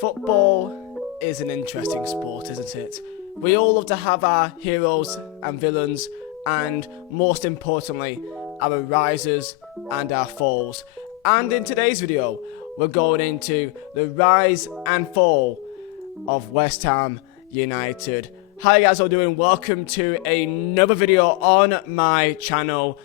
Football is an interesting sport, isn't it? We all love to have our heroes and villains, and most importantly, our rises and our falls. And in today's video, we're going into the rise and fall of West Ham United. Hi guys, how are you doing? Welcome to another video on my channel.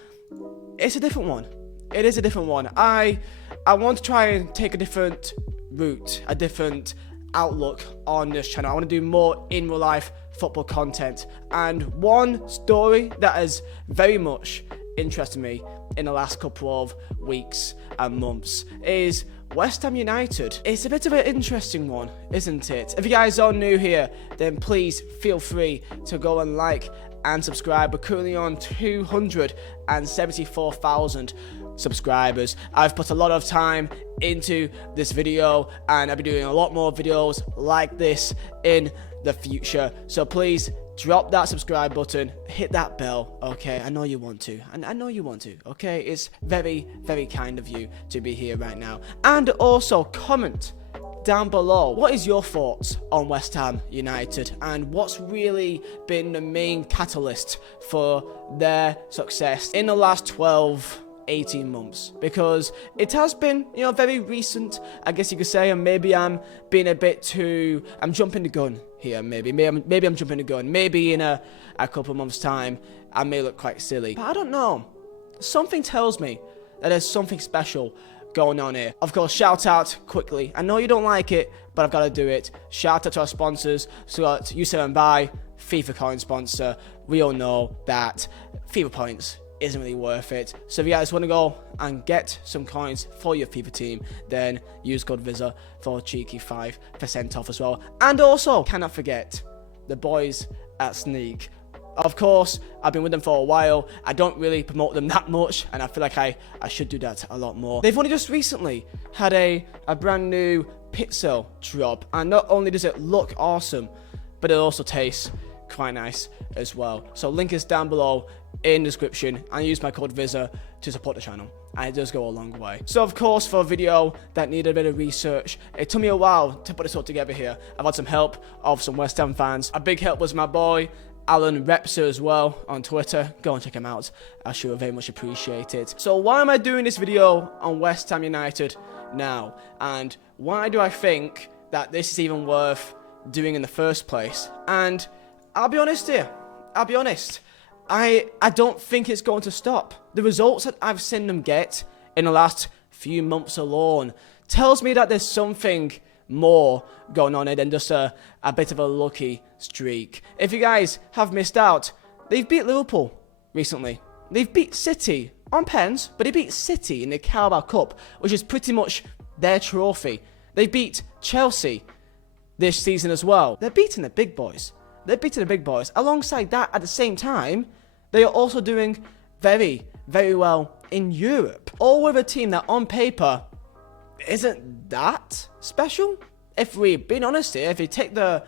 It's a different one. It is a different one. I want to try and take a different route, a different outlook on this channel. I want to do more in real life football content. And one story that has very much interested me in the last couple of weeks and months is West Ham United. It's a bit of an interesting one, isn't it? If you guys are new here, then please feel free to go and like and subscribe. We're currently on 274,000 subscribers. I've put a lot of time into this video and I'll be doing a lot more videos like this in the future. So please drop that subscribe button, hit that bell, okay? I know you want to, and I know you want to, okay? It's very, very kind of you to be here right now. And also comment down below, what is your thoughts on West Ham United and what's really been the main catalyst for their success in the last 18 months, because it has been, very recent, I guess you could say, and maybe I'm being a bit too, I'm jumping the gun here, maybe I'm jumping the gun, maybe in a couple of months time, I may look quite silly, but I don't know, something tells me that there's something special going on here. Of course, shout out quickly, I know you don't like it, but I've got to do it, shout out to our sponsors. So got U7Buy, FIFA coin sponsor. We all know that FIFA points isn't really worth it. So if you guys want to go and get some coins for your FIFA team, then use code Vizeh for a cheeky 5% off as well. And also, cannot forget the boys at Sneak. Of course, I've been with them for a while. I don't really promote them that much, and I feel like I should do that a lot more. They've only just recently had a brand new pizza drop, and not only does it look awesome, but it also tastes quite nice as well. So link is down below in the description, and use my code Vizeh to support the channel, and it does go a long way. So of course, for a video that needed a bit of research, it took me a while to put this all together here. I've had some help of some West Ham fans. A big help was my boy Alan Repser as well on Twitter. Go and check him out, I sure very much appreciate it. So why am I doing this video on West Ham United now, and why do I think that this is even worth doing in the first place? And I'll be honest here, I don't think it's going to stop. The results that I've seen them get in the last few months alone tells me that there's something more going on here than just a bit of a lucky streak. If you guys have missed out, they've beat Liverpool recently. They've beat City on pens, but they beat City in the Carabao Cup, which is pretty much their trophy. They beat Chelsea this season as well. They're beating the big boys. Alongside that, at the same time, they are also doing very, very well in Europe. All with a team that on paper isn't that special. If we're being honest here, if you take the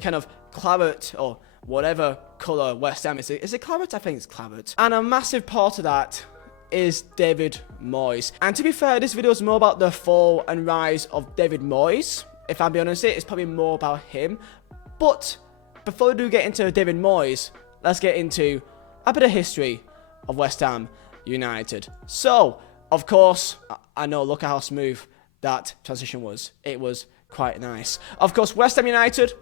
kind of claret or whatever colour West Ham is it claret? I think it's claret. And a massive part of that is David Moyes. And to be fair, this video is more about the fall and rise of David Moyes. If I'm being honest, it's probably more about him. But before we do get into David Moyes, let's get into a bit of history of West Ham United. So, of course, I know, look at how smooth that transition was. It was quite nice. Of course, West Ham United,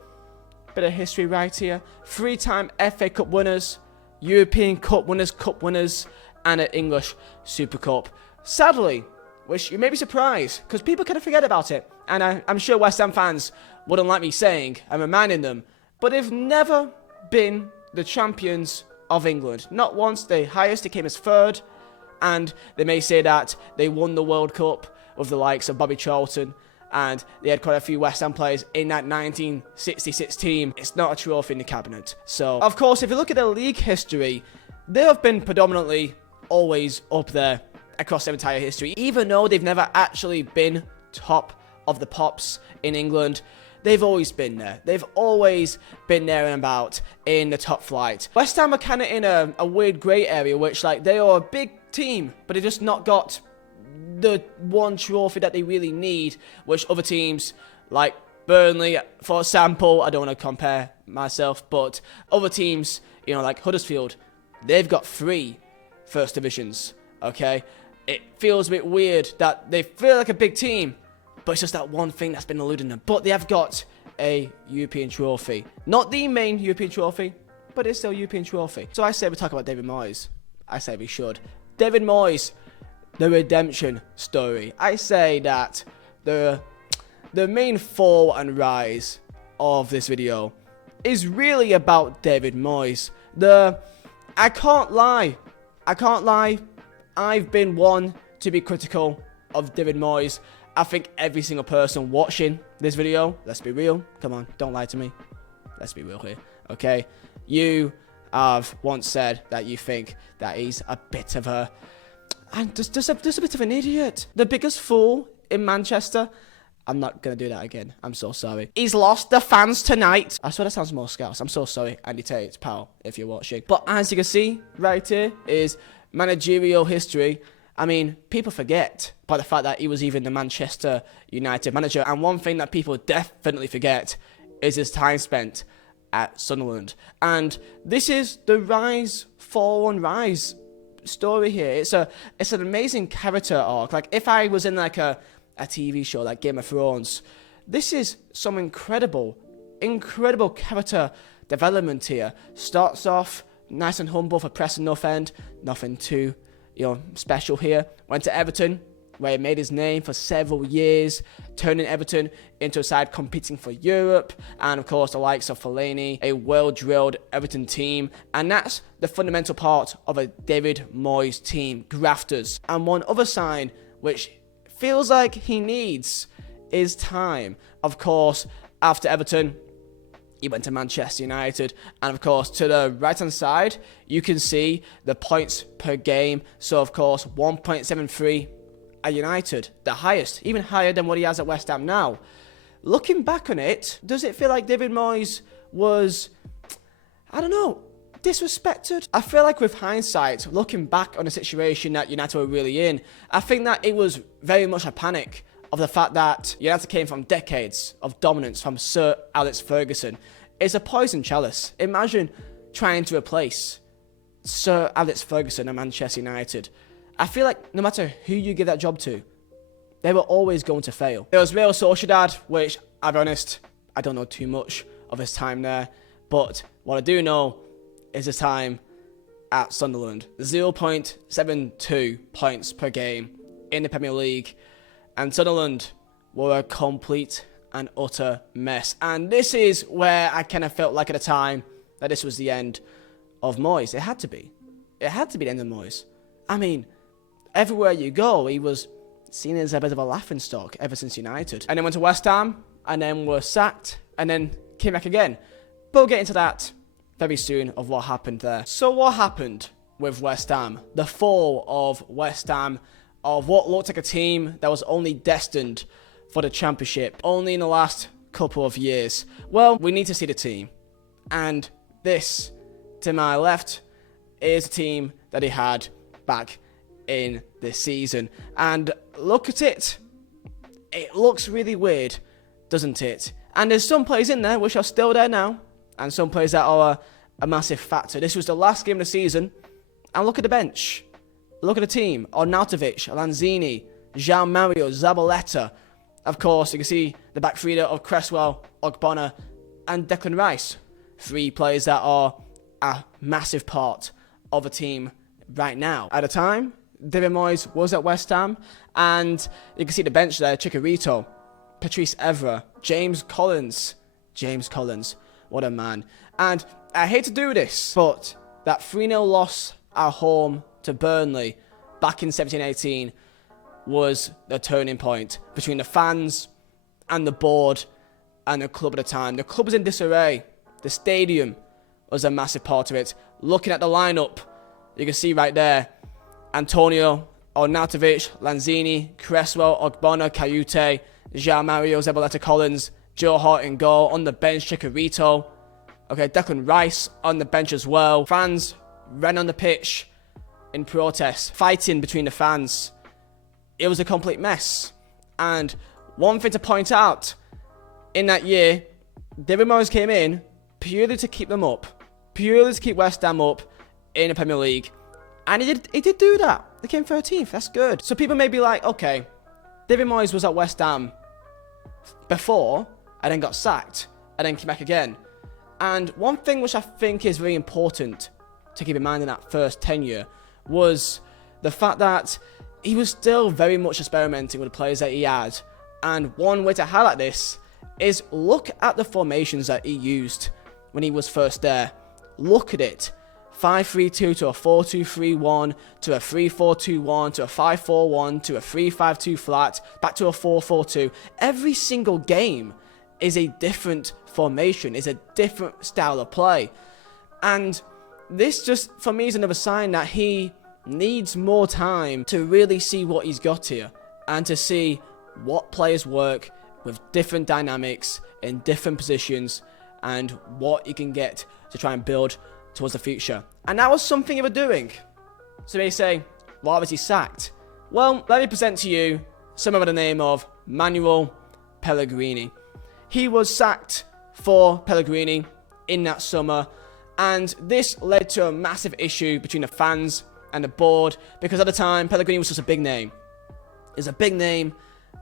bit of history right here. 3-time FA Cup winners, European Cup winners, and an English Super Cup. Sadly, which you may be surprised, because people kind of forget about it, and I'm sure West Ham fans wouldn't like me saying and reminding them, but they've never been the champions of England. Not once. The highest, they came as third, and they may say that they won the World Cup with the likes of Bobby Charlton, and they had quite a few West Ham players in that 1966 team. It's not a trophy in the cabinet. So, of course, if you look at their league history, they have been predominantly always up there across their entire history. Even though they've never actually been top of the pops in England, they've always been there. They've always been there and about in the top flight. West Ham are kind of in a weird grey area, which, like, they are a big team, but they've just not got the one trophy that they really need, which other teams like Burnley, for example, I don't want to compare myself, but other teams, you know, like Huddersfield, they've got 3 first divisions, okay? It feels a bit weird that they feel like a big team, but it's just that one thing that's been eluding them. But they have got a European trophy. Not the main European trophy, but it's still a European trophy. So I say we talk about David Moyes. I say we should. David Moyes, the redemption story. I say that the main fall and rise of this video is really about David Moyes. I can't lie. I've been one to be critical of David Moyes. I think every single person watching this video, let's be real. Come on, don't lie to me. Let's be real here, okay? You have once said that you think that he's a bit of a... and just a bit of an idiot. The biggest fool in Manchester. I'm not going to do that again. I'm so sorry. He's lost the fans tonight. I swear that sounds more scouse. I'm so sorry, Andy Tate, pal, if you're watching. But as you can see right here is managerial history. I mean, people forget about the fact that he was even the Manchester United manager. And one thing that people definitely forget is his time spent at Sunderland. And this is the rise, fall and rise story here. It's an amazing character arc. Like, if I was in like a TV show like Game of Thrones, this is some incredible character development here. Starts off nice and humble for Preston North End, nothing too, you know, special here. Went to Everton, where he made his name for several years, turning Everton into a side competing for Europe, and of course the likes of Fellaini, a well-drilled Everton team, and that's the fundamental part of a David Moyes team, grafters. And one other sign which feels like he needs is time. Of course, after Everton, he went to Manchester United, and of course, to the right-hand side, you can see the points per game. So, of course, 1.73 at United, the highest, even higher than what he has at West Ham now. Looking back on it, does it feel like David Moyes was, I don't know, disrespected? I feel like with hindsight, looking back on the situation that United were really in, I think that it was very much a panic of the fact that United came from decades of dominance from Sir Alex Ferguson. It's a poison chalice. Imagine trying to replace Sir Alex Ferguson at Manchester United. I feel like no matter who you give that job to, they were always going to fail. There was Real Sociedad, which, I'll be honest, I don't know too much of his time there, but what I do know is his time at Sunderland. 0.72 points per game in the Premier League, and Sunderland were a complete and utter mess. And this is where I kind of felt like at the time that this was the end of Moyes. It had to be. It had to be the end of Moyes. I mean, everywhere you go, he was seen as a bit of a laughingstock ever since United. And then went to West Ham, and then were sacked, and then came back again. But we'll get into that very soon of what happened there. So what happened with West Ham? The fall of West Ham, of what looked like a team that was only destined for the Championship only in the last couple of years. Well, we need to see the team. And this, to my left, is a team that he had back in this season. And look at it. It looks really weird, doesn't it? And there's some players in there which are still there now, and some players that are a massive factor. This was the last game of the season, and look at the bench. Look at the team. Arnautovic, Lanzini, João Mario, Zabaleta. Of course, you can see the back three of Cresswell, Ogbonna, and Declan Rice. 3 players that are a massive part of a team right now. At the time, David Moyes was at West Ham, and you can see the bench there. Chicharito, Patrice Evra, James Collins. What a man. And I hate to do this, but that 3-0 loss at home to Burnley back in 17-18 was the turning point between the fans and the board and the club at the time. The club was in disarray. The stadium was a massive part of it. Looking at the lineup, you can see right there, Antonio, Arnautovic, Lanzini, Cresswell, Ogbonna, Kayute, João Mario, Zabaleta, Collins, Joe Hart in goal. On the bench, Chicharito. Okay, Declan Rice on the bench as well. Fans ran on the pitch in protest, fighting between the fans. it was a complete mess. And one thing to point out, in that year, David Moyes came in purely to keep them up, purely to keep West Ham up in the Premier League. And he did do that. They came 13th. That's good. So people may be like, okay, David Moyes was at West Ham before and then got sacked and then came back again. And one thing which I think is very important to keep in mind in that first tenure was the fact that he was still very much experimenting with the players that he had. And one way to highlight this is look at the formations that he used when he was first there. Look at it. 5-3-2 to a 4-2-3-1 to a 3-4-2-1 to a 5-4-1 to a 3-5-2 flat, back to a 4-4-2. Every single game is a different formation, is a different style of play. And this just, for me, is another sign that he needs more time to really see what he's got here and to see what players work with different dynamics in different positions and what he can get to try and build towards the future. And that was something he was doing. So they say, why was he sacked? Well, let me present to you someone by the name of Manuel Pellegrini. He was sacked for Pellegrini in that summer, and this led to a massive issue between the fans and the board, because at the time, Pellegrini was just a big name. It's a big name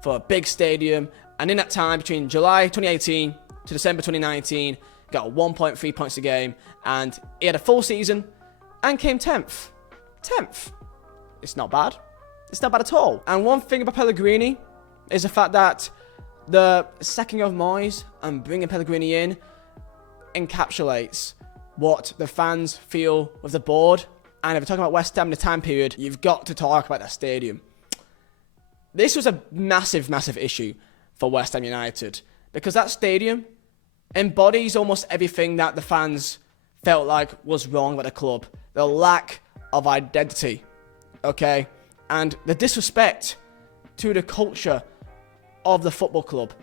for a big stadium, and in that time, between July 2018 to December 2019, got 1.3 points a game, and he had a full season and came 10th. 10th. It's not bad. It's not bad at all. And one thing about Pellegrini is the fact that the sacking of Moyes and bringing Pellegrini in encapsulates what the fans feel with the board. And if we're talking about West Ham in the time period, you've got to talk about that stadium. This was a massive, massive issue for West Ham United, because that stadium embodies almost everything that the fans felt like was wrong with the club. The lack of identity, okay? And the disrespect to the culture of the football club.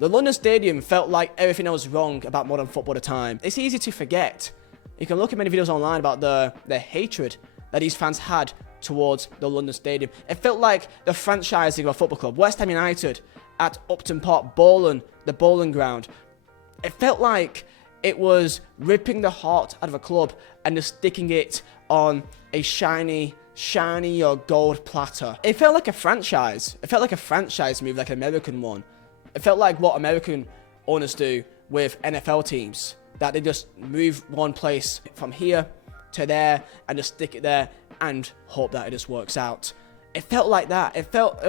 The London Stadium felt like everything that was wrong about modern football at the time. It's easy to forget. You can look at many videos online about the hatred that these fans had towards the London Stadium. It felt like the franchising of a football club. West Ham United at Upton Park, the bowling ground. It felt like it was ripping the heart out of a club and just sticking it on a shiny or gold platter. It felt like a franchise. It felt like a franchise move, like an American one. It felt like what American owners do with NFL teams, that they just move one place from here to there and just stick it there and hope that it just works out. It felt like that. It felt,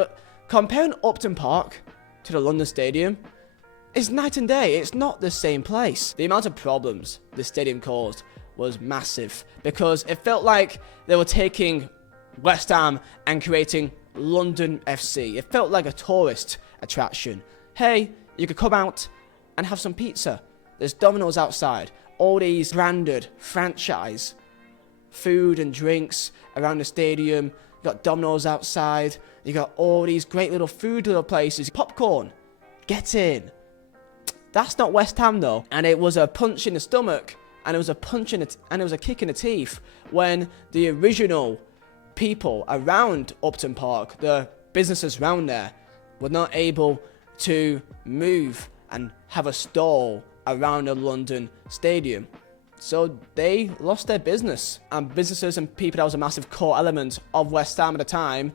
comparing Upton Park to the London Stadium, it's night and day. It's not the same place. The amount of problems the stadium caused was massive, because it felt like they were taking West Ham and creating London FC. It felt like a tourist attraction. Hey, you could come out and have some pizza. There's Domino's outside. All these branded franchise food and drinks around the stadium. You got Domino's outside. You got all these great little places. Popcorn. Get in. That's not West Ham though. And it was a punch in the stomach, and it was a and it was a kick in the teeth when the original people around Upton Park, the businesses around there, were not able to move and have a stall around the London Stadium. So they lost their business, and businesses and people that was a massive core element of West Ham at the time,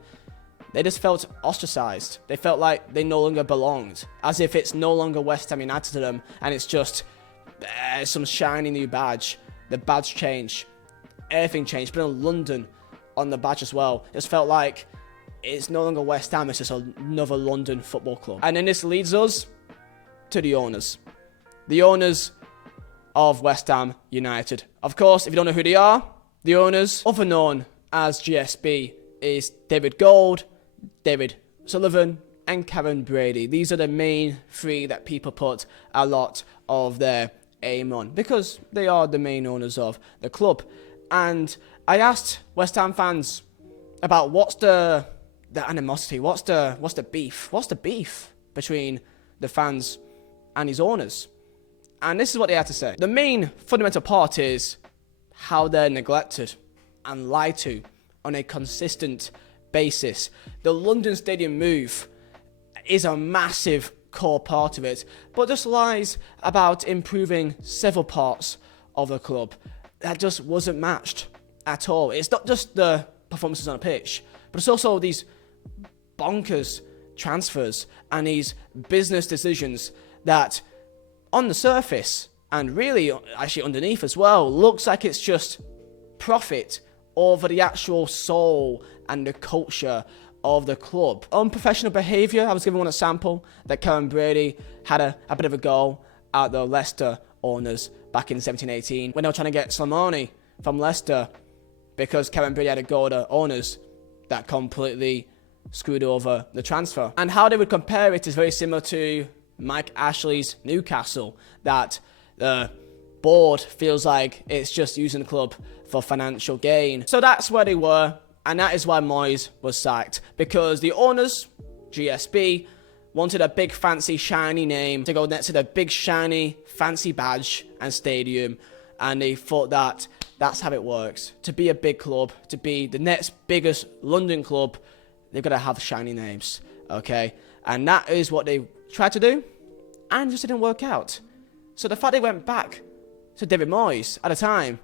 they just felt ostracized. They felt like they no longer belonged, as if it's no longer West Ham United to them, and it's just some shiny new badge. The badge changed, everything changed, but in London on the badge as well. It just felt like it's no longer West Ham, it's just another London football club. And then this leads us to the owners. The owners of West Ham United. Of course, if you don't know who they are, the owners, other known as GSB, is David Gold, David Sullivan, and Karen Brady. These are the main three that people put a lot of their aim on, because they are the main owners of the club. And I asked West Ham fans about what's the animosity, what's the beef between the fans and his owners. And this is what they had to say. The main fundamental part is how they're neglected and lied to on a consistent basis. The London Stadium move is a massive core part of it, but just lies about improving several parts of the club that just wasn't matched at all. It's not just the performances on a pitch, but it's also these bonkers transfers and these business decisions that on the surface and really actually underneath as well looks like it's just profit over the actual soul and the culture of the club. Unprofessional behaviour, I was given one example that Karen Brady had a bit of a go at the Leicester owners back in 17-18 when they were trying to get Slimani from Leicester because Karen Brady had a go at the owners that completely screwed over the transfer. And how they would compare it is very similar to Mike Ashley's Newcastle, that the board feels like it's just using the club for financial gain. So that's where they were, and that is why Moyes was sacked, because the owners, GSB, wanted a big fancy shiny name to go next to the big shiny fancy badge and stadium, and they thought that that's how it works. To be a big club, to be the next biggest London club, they've got to have shiny names, okay? And that is what they tried to do, and just didn't work out. So the fact they went back to David Moyes at a time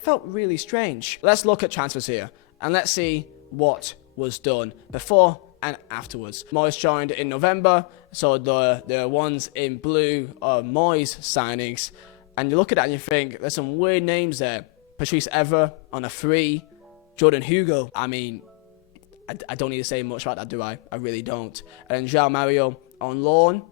felt really strange. Let's look at transfers here, and let's see what was done before and afterwards. Moyes joined in November, so the ones in blue are Moyes signings, and you look at that and you think, there's some weird names there. Patrice Evra on a free, Jordan Hugo, I mean, I don't need to say much about that, do I? I really don't. And João Mario on loan.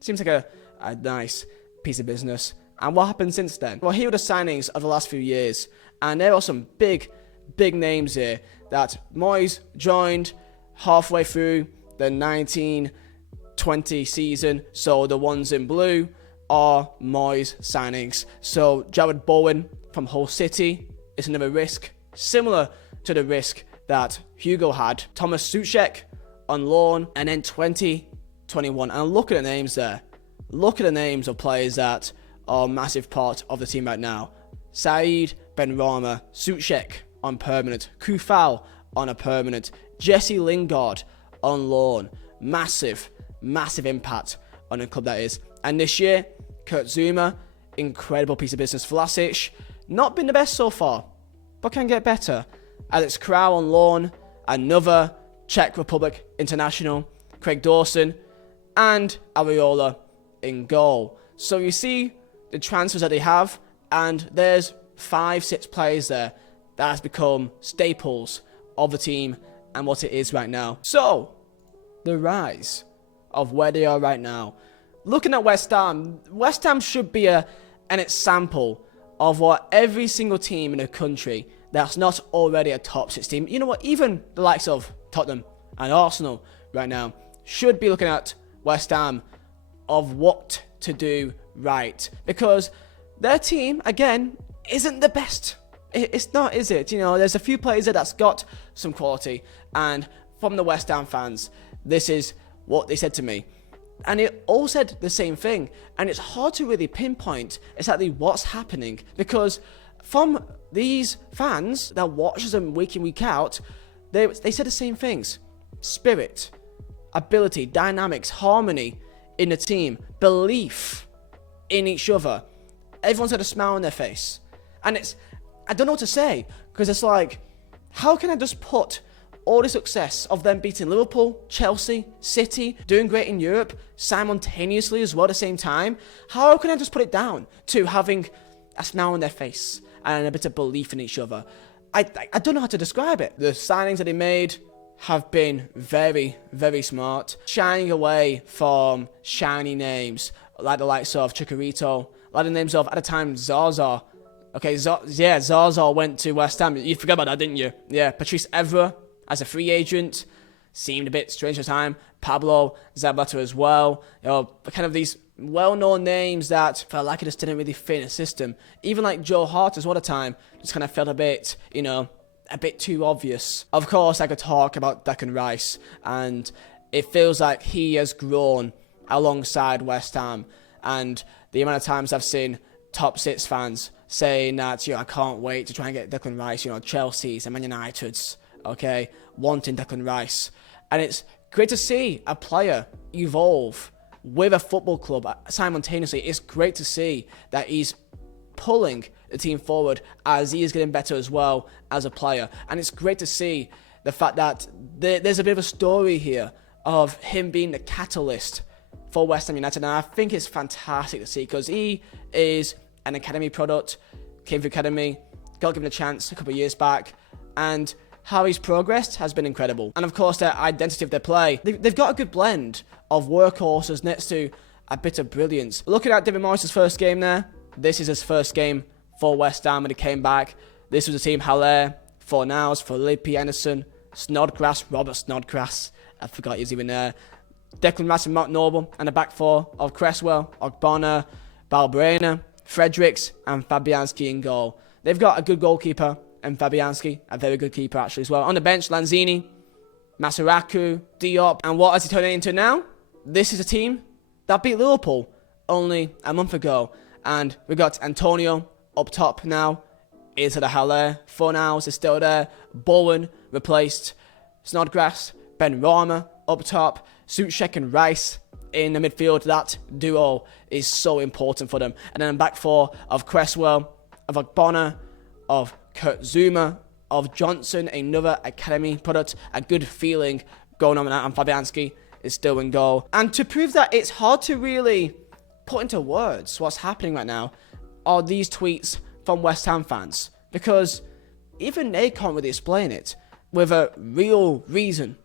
Seems like a nice piece of business. And what happened since then? Well, here are the signings of the last few years. And there are some big names here that Moyes joined halfway through the 19-20 season. So the ones in blue are Moyes signings. So Jared Bowen from Hull City is another risk, similar to the risk that Hugo had. Thomas Souček on loan, and then 2021. And look at the names there. Look at the names of players that are a massive part of the team right now. Saeed Benrahma, Souček on permanent, Kufal on a permanent, Jesse Lingard on loan. Massive impact on the club that is. And this year, Kurt Zuma, incredible piece of business. Vlasic, not been the best so far, but can get better. Alex Crow on loan, another Czech Republic international, Craig Dawson, and Areola in goal. So you see the transfers that they have, and there's 5-6 players there that has become staples of the team and what it is right now. So, the rise of where they are right now. Looking at West Ham should be an example of what every single team in the country that's not already a top 6 team, you know what, even the likes of Tottenham and Arsenal right now, should be looking at West Ham of what to do right. Because their team, again, isn't the best. It's not, is it? You know, there's a few players there that's got some quality. And from the West Ham fans, this is what they said to me. And it all said the same thing. And it's hard to really pinpoint exactly what's happening. Because from these fans that watches them week in, week out, they said the same things. Spirit, ability, dynamics, harmony in the team, belief in each other. Everyone's got a smile on their face. And I don't know what to say, because it's like, how can I just put all the success of them beating Liverpool, Chelsea, City, doing great in Europe, simultaneously as well at the same time? How can I just put it down to having a smile on their face and a bit of belief in each other? I don't know how to describe it. The signings that they made have been very smart, shying away from shiny names like the likes of Chicharito, like the names of, at the time, Zaza. Okay, Zaza went to West Ham. You forgot about that, didn't you? Yeah, Patrice Evra as a free agent seemed a bit strange at the time. Pablo Zabata as well. You know, kind of these well-known names that felt like it just didn't really fit in the system. Even like Joe Hart as well at the time, just kind of felt a bit, you know, a bit too obvious. Of course, I could talk about Declan Rice, and it feels like he has grown alongside West Ham. And the amount of times I've seen top 6 fans saying that, you know, I can't wait to try and get Declan Rice, you know, Chelsea's and Man United's okay, wanting Declan Rice. And it's great to see a player evolve with a football club simultaneously. It's great to see that he's pulling the team forward as he is getting better as well as a player. And it's great to see the fact that there's a bit of a story here of him being the catalyst for West Ham United. And I think it's fantastic to see, because he is an academy product, came through academy, got given a chance a couple of years back, and how he's progressed has been incredible. And of course, their identity of their play, they've got a good blend of workhorses next to a bit of brilliance. Looking at David Moyes' first game there, this is his first game for West Ham when he came back. This was the team: Haller, Fornals, Felipe Anderson, Snodgrass, Robert Snodgrass, I forgot he was even there, Declan Rice and Mark Noble, and a back four of Cresswell, Ogbonna, Balbrena, Fredericks, and Fabianski in goal. They've got a good goalkeeper, and Fabianski, a very good keeper actually as well. On the bench, Lanzini, Masaraku, Diop, and what has he turned it into now? This is a team that beat Liverpool only a month ago. And we got Antonio up top now, into the Haller, Fornals is still there, Bowen replaced, Snodgrass, Ben Rama up top, Suchek and Rice in the midfield. That duo is so important for them. And then back four of Cresswell, of Ogbonna, of Kurt Zuma, of Johnson, another academy product. A good feeling going on with that, and Fabianski is still in goal. And to prove that it's hard to really put into words what's happening right now are these tweets from West Ham fans, because even they can't really explain it with a real reason,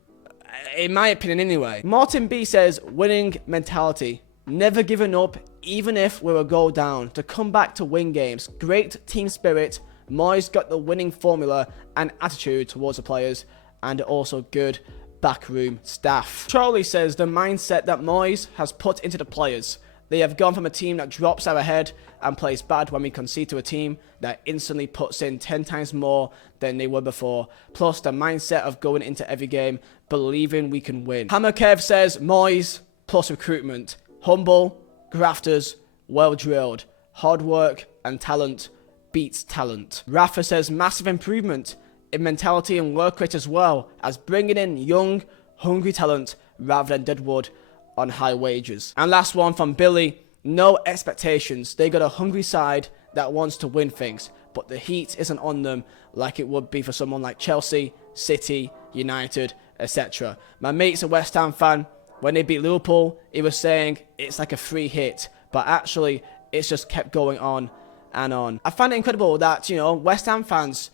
in my opinion anyway. Martin B says, winning mentality, never giving up even if we're a goal down, to come back to win games, great team spirit. Moyes got the winning formula and attitude towards the players, and also good backroom staff. Charlie says, the mindset that Moyes has put into the players. They have gone from a team that drops our head and plays bad when we concede to a team that instantly puts in 10 times more than they were before. Plus the mindset of going into every game believing we can win. Hammer Kev says, Moyes plus recruitment. Humble, grafters, well drilled. Hard work and talent beats talent. Rafa says, massive improvement in mentality and work rate, as well as bringing in young, hungry talent rather than deadwood on high wages. And last one from Billy, no expectations. They got a hungry side that wants to win things, but the heat isn't on them like it would be for someone like Chelsea, City, United, etc. My mate's a West Ham fan. When they beat Liverpool, he was saying it's like a free hit, but actually it's just kept going on and on. I find it incredible that, you know, West Ham fans,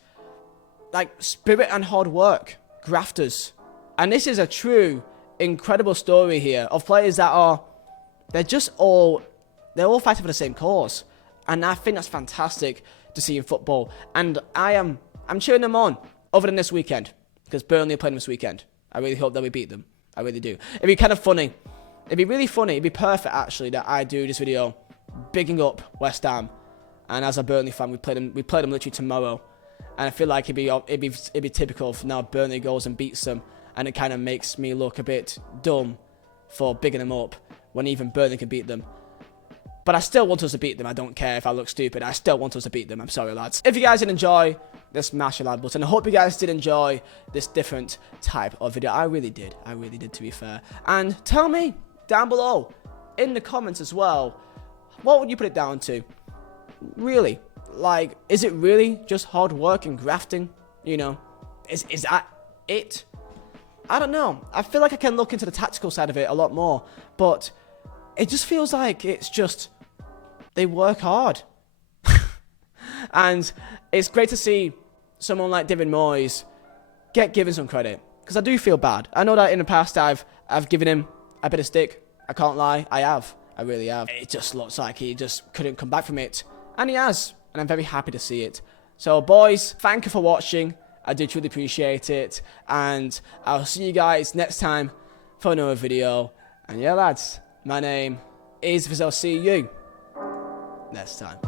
like, spirit and hard work, grafters. And this is a true incredible story here of players that are, they're all fighting for the same cause. And I think that's fantastic to see in football. And I'm cheering them on other than this weekend, because Burnley are playing this weekend. I really hope that we beat them. I really do. It'd be kind of funny. It'd be really funny. It'd be perfect actually that I do this video bigging up West Ham. And as a Burnley fan, we play them literally tomorrow. And I feel like it'd be typical if now Burnley goes and beats them. And it kind of makes me look a bit dumb for bigging them up when even Burnley can beat them. But I still want us to beat them. I don't care if I look stupid. I still want us to beat them. I'm sorry, lads. If you guys did enjoy this, smash the like button. I hope you guys did enjoy this different type of video. I really did. I really did, to be fair. And tell me down below in the comments as well, what would you put it down to? Really? Like, is it really just hard work and grafting? You know, is that it? I don't know. I feel like I can look into the tactical side of it a lot more, but it just feels like it's just, they work hard. And it's great to see someone like David Moyes get given some credit, because I do feel bad. I know that in the past I've given him a bit of stick. I can't lie. I have. I really have. It just looks like he just couldn't come back from it. And he has. And I'm very happy to see it. So boys, thank you for watching. I do truly appreciate it, and I'll see you guys next time for another video. And yeah, lads, my name is Vizeh. I'll see you next time.